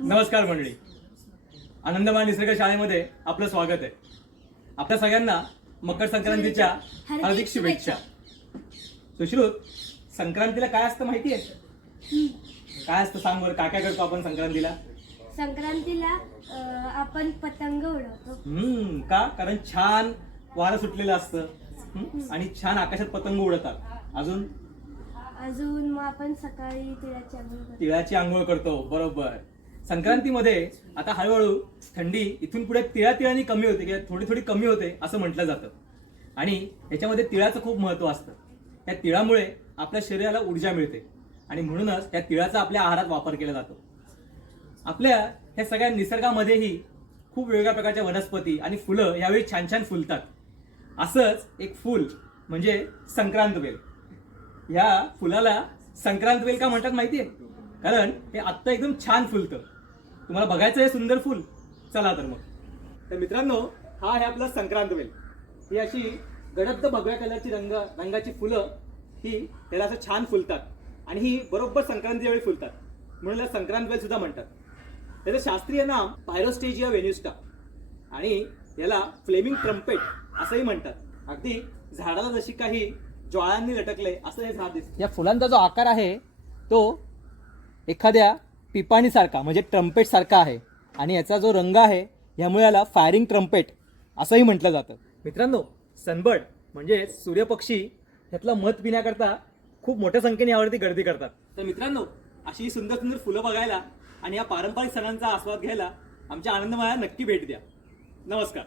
नमस्कार मंडळी. आनंदमय निसर्ग शाळेमध्ये आपलं स्वागत आहे. आपल्या सगळ्यांना मकर संक्रांतीच्या हार्दिक शुभेच्छा. सुश्रुत संक्रांतीला काय असतं माहिती आहे? काय असतं सांग बरं काय काय करतो आपण संक्रांतीला? संक्रांतीला अं, आपण पतंग उडवतो. हम्म का? कारण छान वारं सुटलेलं असतं. हम्म? आणि छान आकाशात पतंग उडतात. अजून? अजून मग आपण सकाळी तिळाची आंघोळ तिळाची आंघोळ करतो बरोबर. संक्रांतीमध्ये आता हळूहळू थंडी इथून पुढे तिळा तिळानी कमी होते किंवा थोडी थोडी कमी होते असं म्हटलं जातं. आणि याच्यामध्ये तिळाचं खूप महत्त्व असतं. त्या तिळामुळे आपल्या शरीराला ऊर्जा मिळते. आणि म्हणूनच त्या तिळाचा आपल्या आहारात वापर केला जातो. आपल्या ह्या सगळ्या निसर्गामध्येही खूप वेगवेगळ्या प्रकारच्या वनस्पती आणि फुलं यावेळी छान छान फुलतात. असंच एक फुल म्हणजे संक्रांत वेल. ह्या फुलाला संक्रांत वेल का म्हणतात माहितीये? कारण हे आत्ता एकदम छान फुलतं. तुम्हाला बघायचं आहे सुंदर फुल. चला तर मग. तर मित्रांनो हा आहे आपला संक्रांत वेल ही अशी गडद भगव्या कलरची रंग रंगाची फुलं ही त्याला असं छान फुलतात. आणि ही बरोबर संक्रांतीच्या वेळी फुलतात. म्हणून याला संक्रांत वेल सुद्धा म्हणतात. त्याचं शास्त्रीय नाम पायरोस्टेजिया वेन्युस्टा. आणि याला फ्लेमिंग ट्रम्पेट असंही म्हणतात. अगदी झाडाला जशी काही ज्वाळांनी लटकले असं हे झाड दिसतं. या फुलांचा जो आकार आहे तो एखाद्या पिपाणीसारखा म्हणजे ट्रम्पेटसारखा आहे. आणि याचा जो रंग आहे ह्यामुळे याला फायरिंग ट्रम्पेट असंही म्हटलं जातं. मित्रांनो सनबर्ड म्हणजे सूर्यपक्षी ह्यातलं मध पिण्याकरता खूप मोठ्या संख्येने यावरती गर्दी करतात. तर मित्रांनो अशी सुंदर सुंदर फुलं बघायला आणि या पारंपरिक सणांचा आस्वाद घ्यायला आमच्या आनंदमाया नक्की भेट द्या. नमस्कार.